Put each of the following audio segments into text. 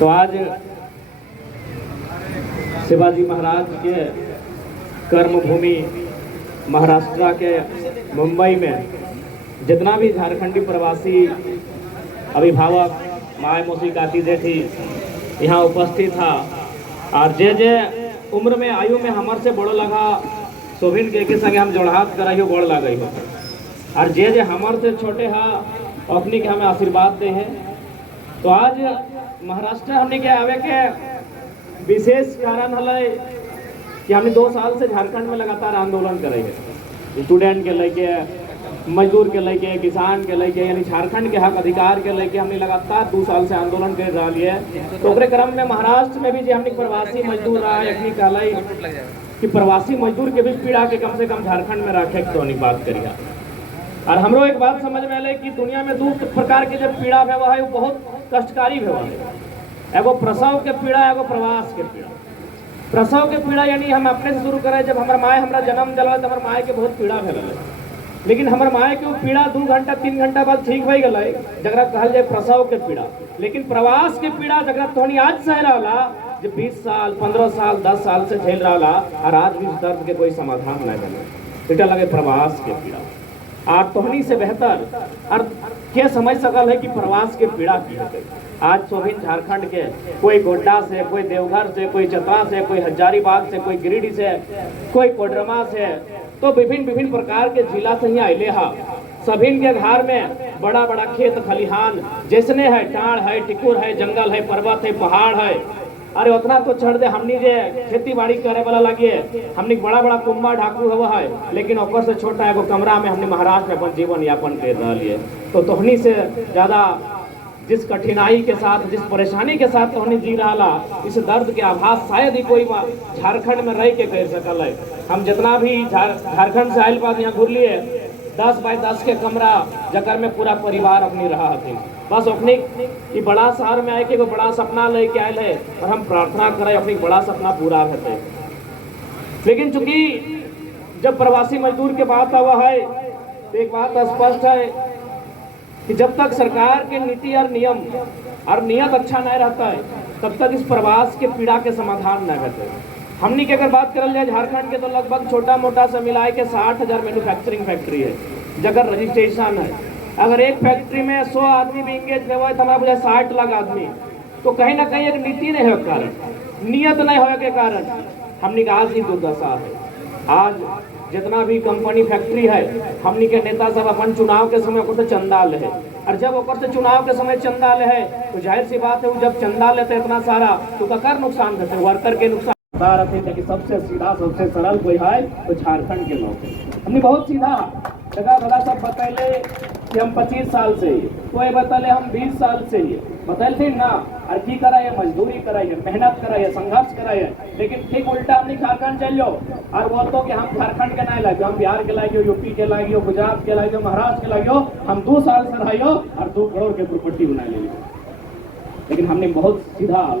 तो आज शिवाजी महाराज के कर्मभूमि महाराष्ट्र के मुंबई में जितना भी झारखंडी प्रवासी अभिभावक माए मौसी काकी जेठी यहाँ उपस्थित था और जे उम्र में आयु में हमार से बड़ो लगा सोभिन के संगे हम जोड़हात कराइयो बड़ लगे हो और जे हमार से छोटे हा अपनी के हमें आशीर्वाद दे है। तो आज महाराष्ट्र हमने के आवे के विशेष कारण है कि हमने 2 साल से झारखंड में लगातार आंदोलन करे है, स्टूडेंट के लेके, मजदूर के लेके, किसान के लेके, यानी झारखंड के हक अधिकार के लेके हमने लगातार 2 साल से आंदोलन कर रहा है। तो क्रम में महाराष्ट्र में भी जो हमने प्रवासी मजदूर रहा है कहलाई कि प्रवासी मजदूर के भी पीड़ा के कम से कम झारखंड में रखे तो नहीं बात करिए। और हमरो एक बात समझ में आए कि दुनिया में 2 प्रकार के जब पीड़ा व्यवहार है वो बहुत कष्टकारी व्यवहार है, एगो प्रसव के पीड़ा, एगो प्रवास के पीड़ा। प्रसव के पीड़ा यानी हम अपने से शुरू करें, जब हमारे माए हमारा जन्म दिला तो हमारे माए के बहुत पीड़ा भेल, लेकिन हमारे माए के पीड़ा 2 घंटा 3 घंटा बाद ठीक हो गए, जरा कहल जाए प्रसव के पीड़ा। लेकिन प्रवास के पीड़ा जरा तोहनी आज सह रहा जो 20 साल 15 साल 10 साल से झेल रहा और आज भी इस दर्द के कोई समाधान नहीं बने, इटा लगे प्रवास के पीड़ा। और तोहनी से बेहतर और क्या समझ सकल है कि प्रवास के पीड़ा की है। आज सोभिन झारखंड के कोई गोड्डा से, कोई देवघर से, कोई चतरा से, कोई हजारीबाग से, कोई गिरिडीह से, कोई कोडरमा से, तो विभिन्न प्रकार के जिला से ही आइले हा। सभी के घर में बड़ा बड़ा खेत खलिहान जैसने है, टाड़ है, टिकुर है, जंगल है, पर्वत है, पहाड़ है। अरे उतना तो छोड़ दे, हमनी जे खेती बाड़ी करे वाला लगे हमनी बड़ा बड़ा कुंभा ढाकू हुआ है, लेकिन ओकर से छोटा एगो कमरा में हमने महाराष्ट्र में अपन जीवन यापन कर रहा है। तो तोहनी से ज्यादा जिस कठिनाई के साथ, जिस परेशानी के साथ तोहनी जी रहा, इस दर्द के आभास शायद ही कोई झारखंड में रह के कर सकल है। हम जितना भी झारखंड से आयल बात यहाँ घूर लिए 10 बाय 10 के कमरा जकर में पूरा परिवार अपनी रहा हथिन। बस अपने कि बड़ा शहर में आए कि बड़ा सपना लेके आयल है और हम प्रार्थना करें अपनी बड़ा सपना पूरा होते। लेकिन चूंकि जब प्रवासी मजदूर के बात हुआ है तो एक बात स्पष्ट है कि जब तक सरकार के नीति और नियम और नियत अच्छा नहीं रहता है तब तक इस प्रवास के पीड़ा के समाधान नहीं रहते। हमनी की अगर बात करल जाए झारखंड के तो लगभग छोटा मोटा से मिलाए के 60,000 मैन्युफैक्चरिंग फैक्ट्री है जगह रजिस्ट्रेशन है। अगर एक फैक्ट्री में 100 आदमी भी इंगेज हुआ है तो हमारा बुझे 60 लाख आदमी, तो कहीं ना कहीं एक नीति नहीं हो कारण, नियत नहीं होने के कारण हमनी का आज ही दुर्दशा है। आज जितना भी कंपनी फैक्ट्री है हमनी के नेता सब अपन चुनाव के समय से चंदा ले है, और जब ओकर से चुनाव के समय चंदा ले है तो जाहिर सी बात है जब चंदा लेते इतना सारा तो ककर नुकसान करते, वर्कर के नुकसान रहते कि सबसे सीधा सबसे सरल कोई है तो झारखंड के लोग। हमने बहुत सीधा जगह भला सब बतैले कि हम 25 साल से, कोई बतले हम 20 साल से बतलते ना, और की कराइए मजदूरी कराइए, मेहनत कराइए, संघर्ष कराइए। लेकिन ठीक उल्टा हमने झारखंड चल जाओ और वो तो कि हम झारखंड के नहीं लाइयो, हम बिहार के लाइयो, यूपी के लाइयो, गुजरात के लाइयो, महाराष्ट्र के लाइयो, हम 2 साल से रहियो और 2 करोड़ के प्रॉपर्टी बना लियो। लेकिन हमने बहुत सीधा,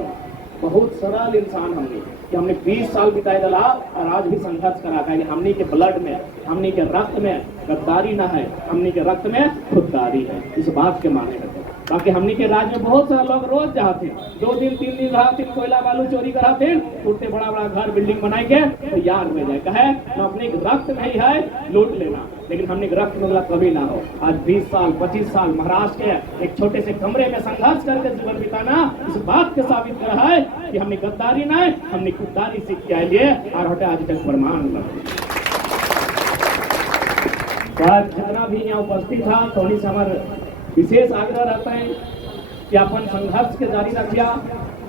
बहुत सरल इंसान हमने कि हमने 20 साल बिताए दला और आज भी संघर्ष करा कि हमनी के ब्लड में, हमनी के रक्त में गद्दारी ना है, हमनी के रक्त में खुददारी है, इस बात के माने रहते। बाकी हमनी के राज्य में बहुत सारे लोग रोज जाते 2 दिन 3 दिन रहते, कोयला बालू चोरी कराते, उठते बड़ा बड़ा घर बिल्डिंग बनाए के तैयार हो जाए, कहे न अपने रक्त में ही है लूट लेना। लेकिन हमने रक्त मतलब कभी ना हो। आज 20 साल 25 साल महाराष्ट्र के एक छोटे से कमरे में संघर्ष करके जीवन बिताना इस बात के साबित कर रहा है कि हमने गद्दारी ना है, हमने खुददारी सीख के आए लिए और हटे आज तक प्रमाण लगे। तो आज जितना भी यहाँ उपस्थित था तो हमारे विशेष आग्रह रहता है कि अपन संघर्ष के जारी रखिया,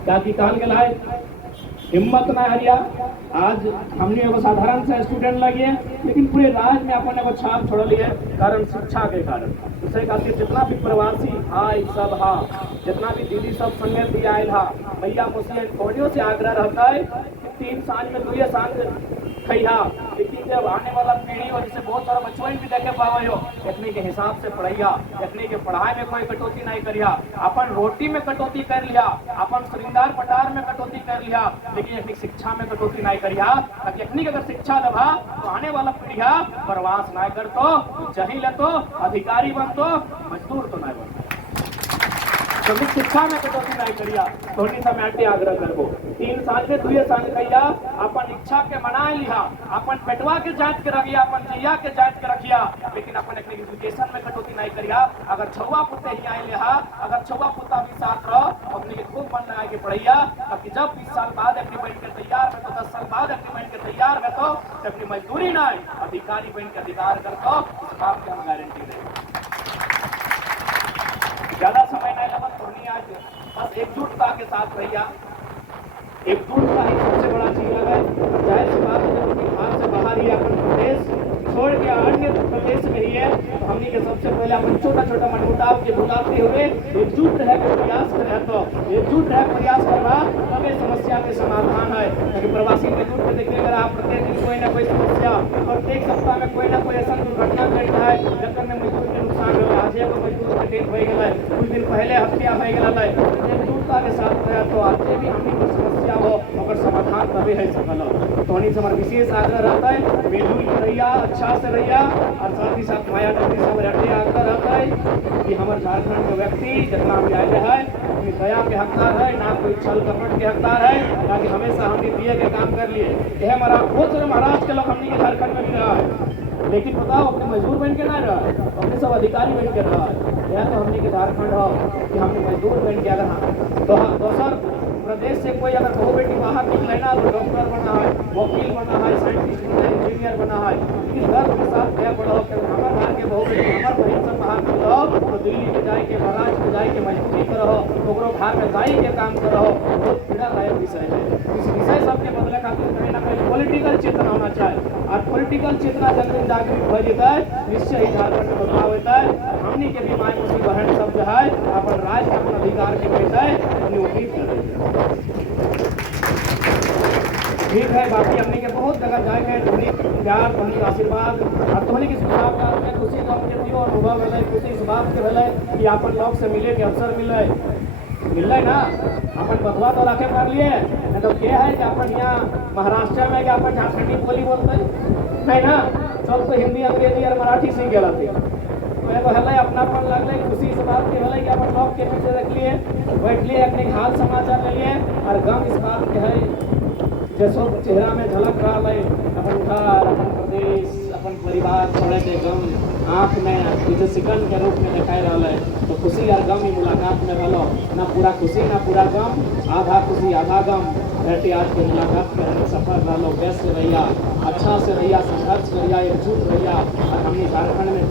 ताकि काल के लाए हिम्मत ना हरिया। आज हमने एगो साधारण सा स्टूडेंट लगे लेकिन पूरे राज्य में अपन एगो छाप छोड़ल है कारण शिक्षा के कारण। उसे खातिर जितना भी प्रवासी आए सब हा, जितना भी दीदी सब संगे भी आयल हा, भैया मुस्लिम से आग्रह रहता है कि 3 साल में 2 साल खैहा, लेकिन जब आने वाला पीढ़ी हो जिसे बहुत सारा बच्चों भी देखे पावे हो, इतने के हिसाब से पढ़ैया, इतने के पढ़ाई में कोई कटौती नहीं करिया, अपन रोटी में कटौती कर लिया, अपन श्रृंगार पटार में कटौती कर लिया, लेकिन अपनी शिक्षा में कटौती नहीं करिया, ताकि अपनी अगर शिक्षा दबा तो आने वाला पीढ़ी प्रवास नहीं कर तो जही ले तो अधिकारी बन तो मजदूर तो नहीं बन। श्रमिक शिक्षा में कटौती नहीं करिया तो समय आग्रह करबो 3 साल में 2 साल कहिया अपन इच्छा के मनाए लिहा अपन पेटवा के जांच के रखिया अपन जैया के जांच के रखिया लेकिन अपन एजुकेशन में कटौती नहीं करिया अगर छुआ पुते ही आए लिहा अगर छुआ पुता भी साथ रह अपने के खूब मन लगा के पढ़ैया ताकि जब 20 साल बाद अपनी बन के तैयार है तो 10 साल बाद अपनी बन के तैयार है तो अपनी मजदूरी नहीं अधिकारी बन के अधिकार कर दो इस बात की हम गारंटी दें ज्यादा समय नहीं लगा धोनी आज बस एकजुटता के साथ रहिया एकजुटता ही सबसे बड़ा चीज लगा जाहिर सी बात है जब बिहार से बाहर ही अपन प्रदेश छोड़ के अन्य प्रदेश में ही है तो हमने के सबसे पहले अपन छोटा छोटा मनमुटाव के भुलाते हुए एकजुट रह के प्रयास करे तो एकजुट रह प्रयास करवा तब समस्या के समाधान है क्योंकि प्रवासी मजदूर के देखिए अगर आप प्रत्येक दिन कोई ना कोई समस्या प्रत्येक सप्ताह में कोई ना कोई ऐसा दुर्घटना घट रहा है जकर में मजदूर के नुकसान हो आज एगो मजदूर के डेथ हो गया कुछ दिन पहले हत्या हो गया एकजुटता के साथ रहे तो आज भी हमने कोई समस्या हो और समाधान तभी है सकल तो हमने हमारा विशेष आग्रह रहता है मिलजुल के रहिया अच्छा से रहिया और साथ ही साथ माया डॉक्टर साहब रटे आग्रह रहता है कि हमारे झारखंड के व्यक्ति जितना भी आए है अपनी दया के हकदार है ना कोई छल कपट के हकदार है ताकि हमेशा हमने दिए के काम कर लिए यह हमारा बहुत सारे महाराष्ट्र के लोग हमने के झारखंड में भी रहा है लेकिन बताओ अपने मजदूर बन के ना रहा है अपने सब अधिकारी बन के रहा है यह तो हमने के झारखंड हो कि हमने मजदूर बन के अगर तो दोसर प्रदेश से कोई अगर बहु बेटी बाहर निकले ना तो डॉक्टर बना है वकील बना है साइंटिस्ट बना है इंजीनियर बना है इस गर्व के साथ क्या पढ़ो कि हमारे घर के बहु बेटी हमारे बहन सब बाहर निकलो तो दिल्ली में जाए के महाराष्ट्र में जाए के मजदूरी करो ओकरो घर में जाई के काम करो बहुत पीड़ादायक विषय है इस विषय सबके बदले खातिर कहीं ना कहीं पॉलिटिकल चेतना होना चाहिए और पॉलिटिकल चेतना जब जागृत हो जाता है निश्चय ही झारखंड में बदलाव होता है हमनी के भी माय मुसी बहन सब जो है अपन राज्य के अपन अधिकार के बैठा है अपनी उम्मीद कर रही है ठीक है बाकी हमने के बहुत जगह जाए हैं धोनी प्यार धोनी आशीर्वाद और धोनी की शुभकामना में खुशी का उनके दियो अनुभव है खुशी इस बात के है कि अपन लोग से मिले के अवसर मिले ना अपन बतवा तो रखे कर लिए नहीं तो क्या है कि अपन यहाँ महाराष्ट्र में कि अपन झारखंडी बोली बोलते नहीं ना सब तो हिंदी अंग्रेजी और मराठी सीख गया थे तो एगो है अपनापन लगल खुशी इस बात के है कि अपन लोग के पीछे रख लिए बैठ लिए अपने हाल समाचार ले लिए और गम इस बात के है जैसो चेहरा में झलक रहा है अपन घर अपन प्रदेश अपन परिवार छोड़े के गम आँख में जैसे सिकन के रूप में दिखाई रहा है तो खुशी और गम ही मुलाकात में रहो ना पूरा खुशी ना पूरा गम आधा खुशी आधा गम रहते आज के मुलाकात में सफर रहो व्यस्त रहिया अच्छा से रहिया संघर्ष करिया एकजुट रहिया और हमने झारखंड में